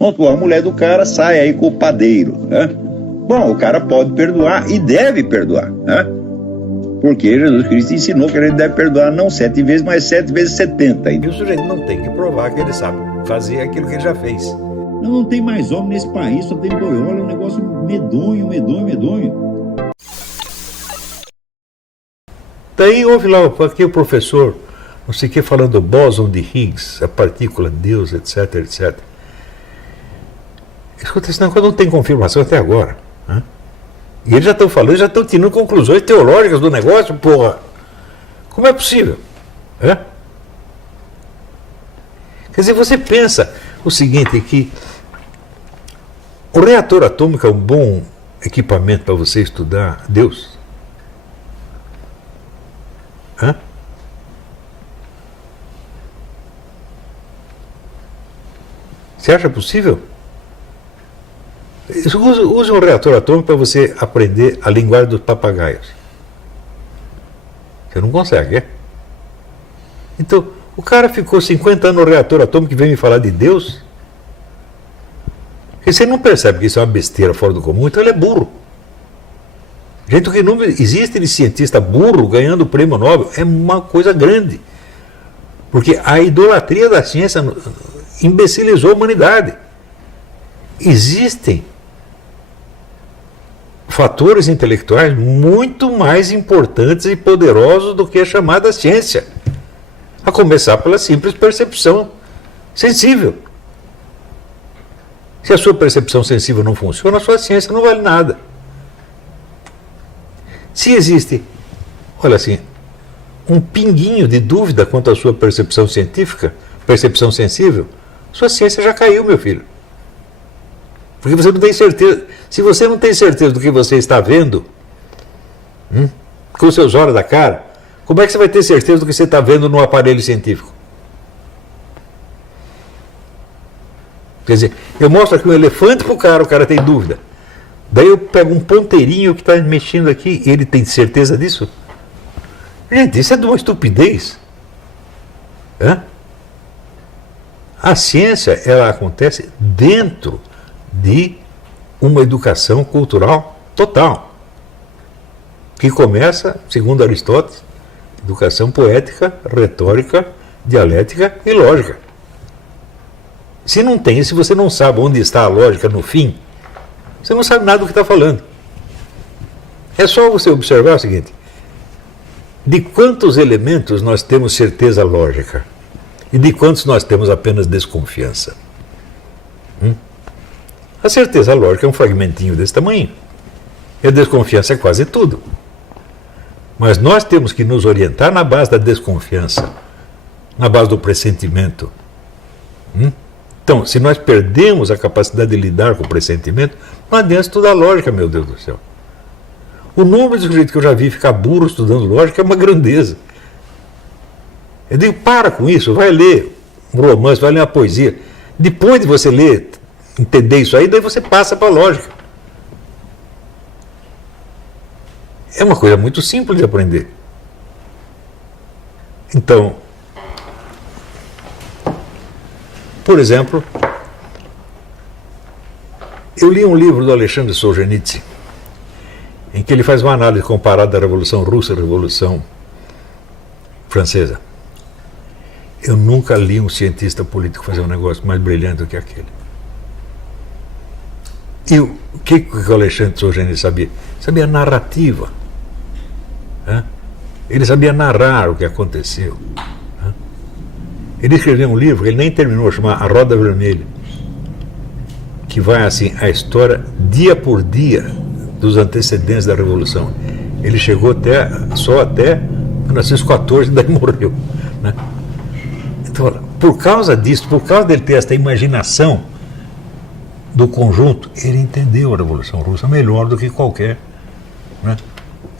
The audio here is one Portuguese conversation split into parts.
Pronto, a mulher do cara sai aí com o padeiro, né? Bom, o cara pode perdoar e deve perdoar, né? Porque Jesus Cristo ensinou que a gente deve perdoar não 7 vezes, mas 7 vezes 70. E o sujeito não tem que provar que ele sabe fazer aquilo que ele já fez. Não tem mais homem nesse país, só tem boiola, é um negócio medonho. Daí houve lá aqui o professor, não sei o que, falando do bóson de Higgs, a partícula de Deus, etc, etc. Escuta, esse negócio não tem confirmação até agora. Né? E eles já estão falando, já estão tirando conclusões teológicas do negócio, porra. Como é possível? É? Quer dizer, você pensa o seguinte, que o reator atômico é um bom equipamento para você estudar Deus? Hã? Você acha possível? Use um reator atômico para você aprender a linguagem dos papagaios. Você não consegue, é? Então, o cara ficou 50 anos no reator atômico e vem me falar de Deus? Porque você não percebe que isso é uma besteira fora do comum, então ele é burro. Gente, que não existe de cientista burro ganhando o prêmio Nobel é uma coisa grande. Porque a idolatria da ciência imbecilizou a humanidade. Existem fatores intelectuais muito mais importantes e poderosos do que a chamada ciência. A começar pela simples percepção sensível. Se a sua percepção sensível não funciona, a sua ciência não vale nada. Se existe, olha assim, um pinguinho de dúvida quanto à sua percepção científica, percepção sensível, sua ciência já caiu, meu filho. Porque você não tem certeza. Se você não tem certeza do que você está vendo, com os seus olhos da cara, como é que você vai ter certeza do que você está vendo no aparelho científico? Quer dizer, eu mostro aqui um elefante para o cara tem dúvida. Daí eu pego um ponteirinho que está mexendo aqui e ele tem certeza disso? Gente, isso é de uma estupidez. Hã? A ciência, ela acontece dentro de uma educação cultural total, que começa, segundo Aristóteles, educação poética, retórica, dialética e lógica. Se não tem, se você não sabe onde está a lógica no fim, você não sabe nada do que está falando. É só você observar o seguinte: de quantos elementos nós temos certeza lógica e de quantos nós temos apenas desconfiança? A certeza lógica é um fragmentinho desse tamanho. E a desconfiança é quase tudo. Mas nós temos que nos orientar na base da desconfiança, na base do pressentimento. Então, se nós perdemos a capacidade de lidar com o pressentimento, não adianta estudar lógica, meu Deus do céu. O número de sujeitos que eu já vi ficar burro estudando lógica é uma grandeza. Eu digo, para com isso, vai ler um romance, vai ler uma poesia. Depois de você ler, entender isso aí, daí você passa para a lógica. É uma coisa muito simples de aprender. Então, por exemplo, eu li um livro do Alexandre Solzhenitsyn, em que ele faz uma análise comparada da Revolução Russa e da Revolução Francesa. Eu nunca li um cientista político fazer um negócio mais brilhante do que aquele. E o que o Alexandre Solzhenitsyn sabia? Sabia narrativa. Ele sabia narrar o que aconteceu. Ele escreveu um livro que ele nem terminou, chamado A Roda Vermelha, que vai assim, a história dia por dia dos antecedentes da Revolução. Ele chegou só até 1914, daí morreu. Né? Então, por causa disso, por causa dele ter essa imaginação do conjunto, ele entendeu a Revolução Russa melhor do que qualquer. Né?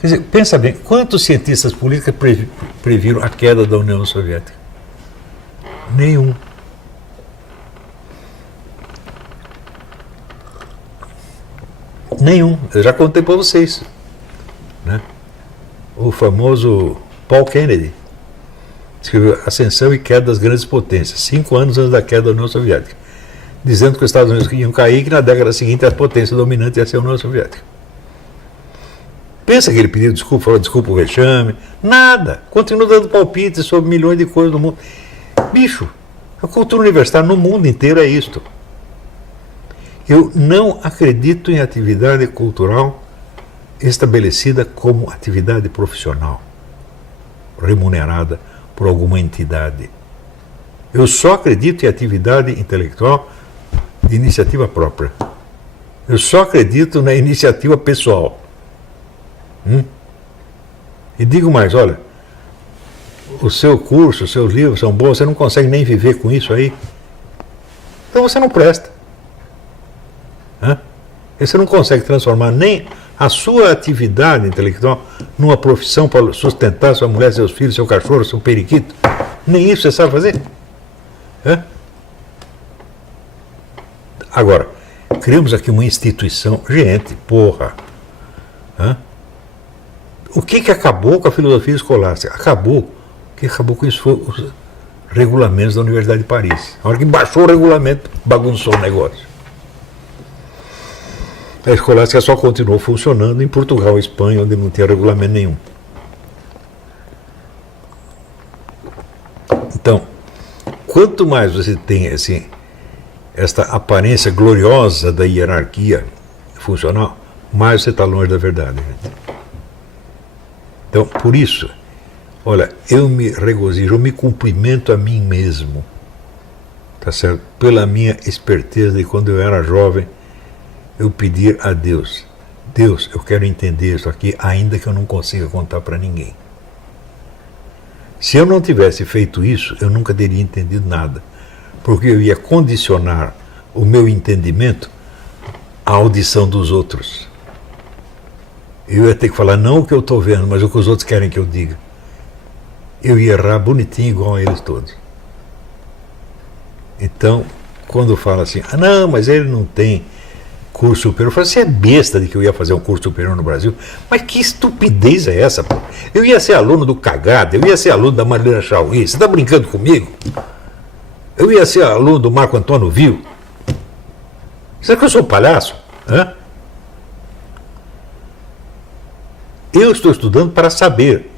Quer dizer, pensa bem, quantos cientistas políticos previram a queda da União Soviética? Nenhum. Nenhum. Eu já contei para vocês. Né? O famoso Paul Kennedy escreveu Ascensão e Queda das Grandes Potências, 5 anos antes da queda da União Soviética. dizendo que os Estados Unidos iam cair e que na década seguinte a potência dominante ia ser a União Soviética. Pensa que ele pediu desculpa, falou desculpa o vexame. Nada. Continua dando palpites sobre milhões de coisas no mundo. Bicho, a cultura universitária no mundo inteiro é isto. Eu não acredito em atividade cultural estabelecida como atividade profissional, remunerada por alguma entidade. Eu só acredito em atividade intelectual de iniciativa própria. Eu só acredito na iniciativa pessoal. E digo mais, olha, o seu curso, os seus livros são bons, você não consegue nem viver com isso aí, então você não presta. E você não consegue transformar nem a sua atividade intelectual numa profissão para sustentar sua mulher, seus filhos, seu cachorro, seu periquito. Nem isso você sabe fazer. Agora, criamos aqui uma instituição. Gente, porra. O que acabou com a filosofia escolástica? O que acabou com isso foi os regulamentos da Universidade de Paris. A hora que baixou o regulamento, bagunçou o negócio. A escolástica só continuou funcionando em Portugal e Espanha, onde não tinha regulamento nenhum. Então, quanto mais você tem esta aparência gloriosa da hierarquia funcional, mais você está longe da verdade, gente. Então, por isso, olha, eu me regozijo, eu me cumprimento a mim mesmo, tá certo? Pela minha esperteza de quando eu era jovem, eu pedir a Deus, Deus, eu quero entender isso aqui, ainda que eu não consiga contar para ninguém. Se eu não tivesse feito isso, eu nunca teria entendido nada, porque eu ia condicionar o meu entendimento à audição dos outros. Eu ia ter que falar não o que eu estou vendo, mas o que os outros querem que eu diga. Eu ia errar bonitinho igual a eles todos. Então, quando fala assim, não, mas ele não tem curso superior, eu falo, você é besta de que eu ia fazer um curso superior no Brasil? Mas que estupidez é essa, pô? Eu ia ser aluno do Cagada, eu ia ser aluno da Marilena Chauí, você está brincando comigo? Eu ia ser aluno do Marco Antônio Vil. Será que eu sou um palhaço? Eu estou estudando para saber.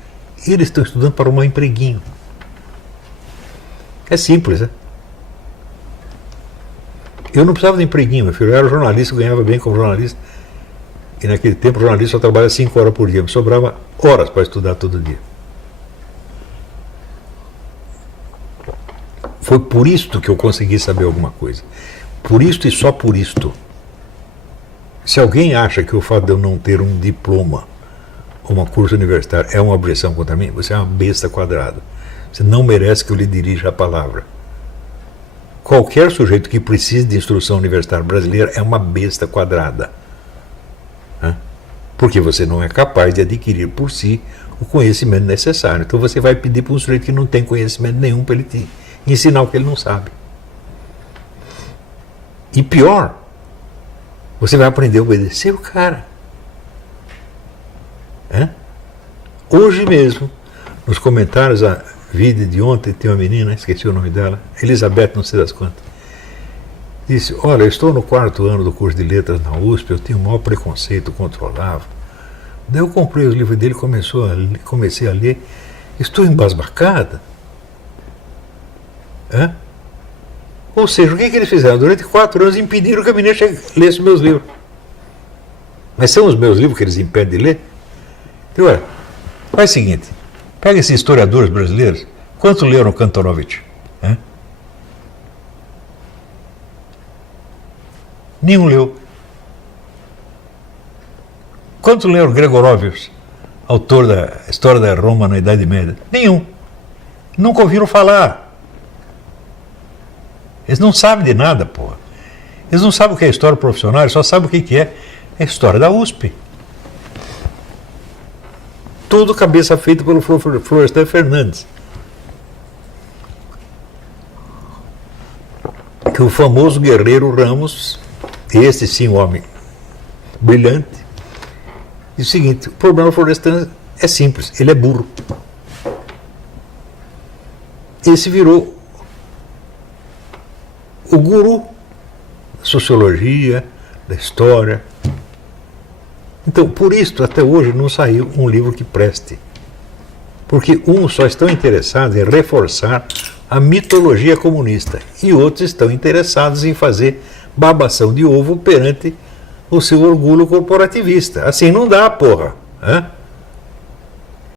Eles estão estudando para arrumar um empreguinho. É simples, né? Eu não precisava de empreguinho, meu filho. Eu era jornalista, eu ganhava bem como jornalista. E naquele tempo o jornalista só trabalhava 5 horas por dia. Me sobrava horas para estudar todo dia. Foi por isto que eu consegui saber alguma coisa. Por isto e só por isto. Se alguém acha que o fato de eu não ter um diploma ou um curso universitário é uma objeção contra mim, você é uma besta quadrada. Você não merece que eu lhe dirija a palavra. Qualquer sujeito que precise de instrução universitária brasileira é uma besta quadrada. Porque você não é capaz de adquirir por si o conhecimento necessário. Então você vai pedir para um sujeito que não tem conhecimento nenhum para ele te ensinar o que ele não sabe. E pior, você vai aprender a obedecer o cara. Hoje mesmo, nos comentários a vídeo de ontem, tem uma menina, esqueci o nome dela, Elizabeth, não sei das quantas, disse, olha, eu estou no 4º ano do curso de letras na USP, eu tinha o maior preconceito contra o Olavo. Daí eu comprei os livros dele, comecei a ler, estou embasbacada. Ou seja, o que eles fizeram? Durante 4 anos impediram que a menina lesse meus livros. Mas são os meus livros que eles impedem de ler? Então, olha, faz o seguinte, pega esses historiadores brasileiros, quantos leram Kantorovich? Nenhum leu. Quantos leram Gregorovius, autor da História da Roma na Idade Média? Nenhum. Nunca ouviram falar. Eles não sabem de nada, porra. Eles não sabem o que é história profissional, eles só sabem o que é a história da USP. Tudo cabeça feita pelo Florestan Fernandes. Que o famoso guerreiro Ramos, esse sim, um homem brilhante, diz o seguinte, o problema do Florestan é simples, ele é burro. Esse virou o guru sociologia, da história. Então, por isso, até hoje não saiu um livro que preste. Porque uns só estão interessados em reforçar a mitologia comunista e outros estão interessados em fazer babação de ovo perante o seu orgulho corporativista. Assim não dá, porra. Hã?